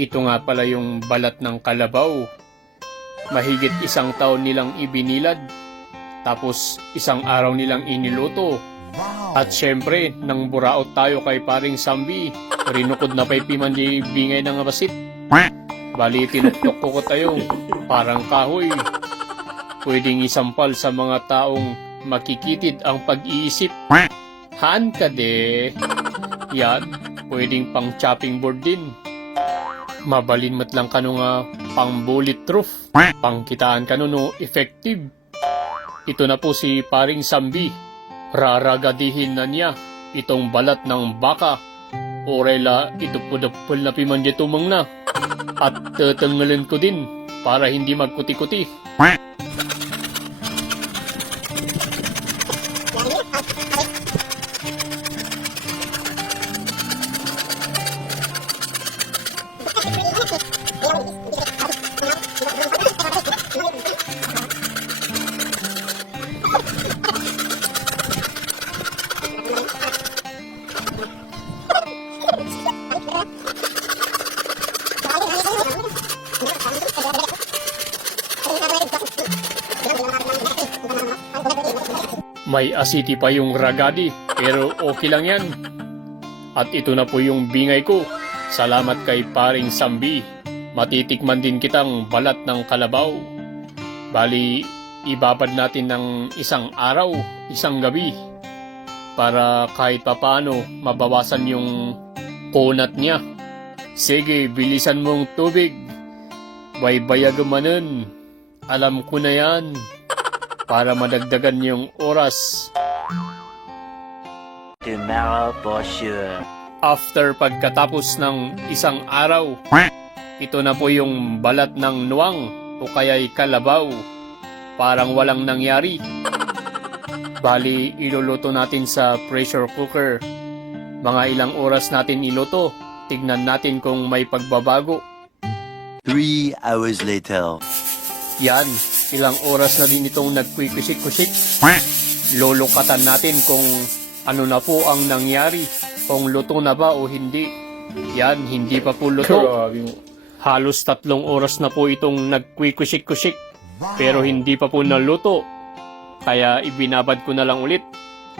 Ito nga pala yung balat ng kalabaw. Mahigit isang taon nilang ibinilad. Tapos isang araw nilang iniluto. At syempre, nang buraot tayo kay paring Sambi, rinukod na pay piman di bingay ng abasit. Bali, tinuktok ko tayo, parang kahoy. Pwedeng isampal sa mga taong makikitid ang pag-iisip. Haan ka de. Yan, pwedeng pang chopping board din. Mabalin mat lang kano nga pang bulletproof. Pangkitaan kano no effective. Ito na po si paring Sambi. Raragadihin na niya itong balat ng baka. Orela itupudapul na piman di tumang na. At tatanggalan ko din para hindi magkuti-kuti. May asiti pa yung ragadi, pero okay lang yan. At ito na po yung bingay ko. Salamat kay paring Sambi. Matitikman din kitang balat ng kalabaw. Bali, ibabad natin ng isang araw, isang gabi. Para kahit papano mabawasan yung kunat niya. Sige, bilisan mong tubig. Baybayagamanan. Alam ko na yan para madagdagan yung oras. Tomorrow for sure. After pagkatapos ng isang araw, ito na po yung balat ng nuwang o kaya'y kalabaw. Parang walang nangyari. Bali, iluluto natin sa pressure cooker. Mga ilang oras natin iluto. Tignan natin kung may pagbabago. Three hours later. Yan, ilang oras na din itong nagkwikusik-kusik. Lulukatan natin kung ano na po ang nangyari, kung luto na ba o hindi. Yan, hindi pa po luto. Halos tatlong oras na po itong nagkwikusik-kusik, pero hindi pa po naluto. Kaya ibinabad ko na lang ulit.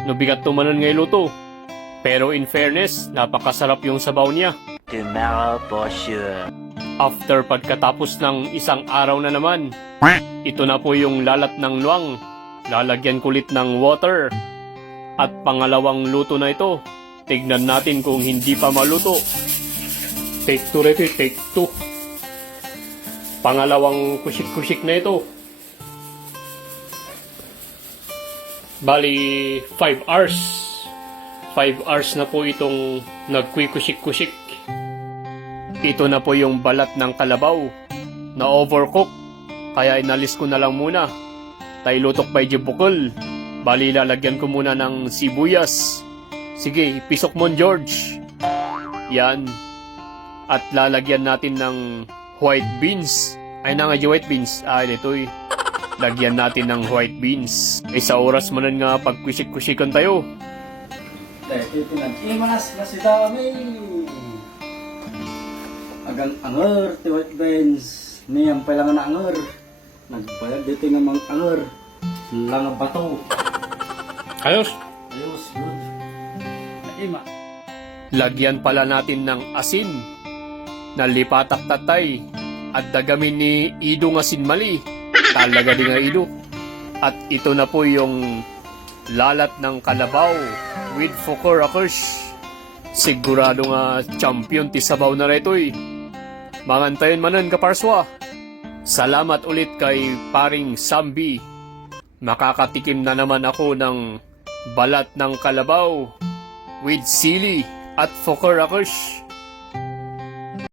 Nubigat tumanon ngay luto. Pero in fairness, napakasarap yung sabaw niya. Tomorrow for sure. After pagkatapos ng isang araw na naman, ito na po yung lalat ng luwang. Lalagyan kulit ng water. At pangalawang luto na ito. Tignan natin kung hindi pa maluto. Take two reto, take two. Pangalawang kusik-kusik na ito. Bali, 5 hours. 5 hours na po itong nagkwikusik-kusik. Ito na po yung balat ng kalabaw na overcook. Kaya inalis ko na lang muna. Tay lutok by jibukol. Bali lalagyan ko muna ng sibuyas. Sige, pisok mo George. Yan. At lalagyan natin ng white beans. Ay na nga white beans. Ah, ito eh. Lagyan natin ng white beans. Eh sa oras mo nga pagkusik-kusikan tayo. Dahil titinan, imanas na si Agang anger, ti white beans. Niyang pala nga na anger. Nagbayad dito nga mga anger. Lang bato. Ayos. Ayos, good. Ima. Lagyan pala natin ng asin na lipatak tatay at dagamin ni Ido nga sinmali. Talaga din nga Ido. At ito na po yung lalat ng kalabaw with fukurakers. Sigurado nga champion ti sabaw na rito eh. Mangantayin manan kaparswa. Salamat ulit kay paring Sambi. Makakatikim na naman ako ng balat ng kalabaw with sili at fukurakers.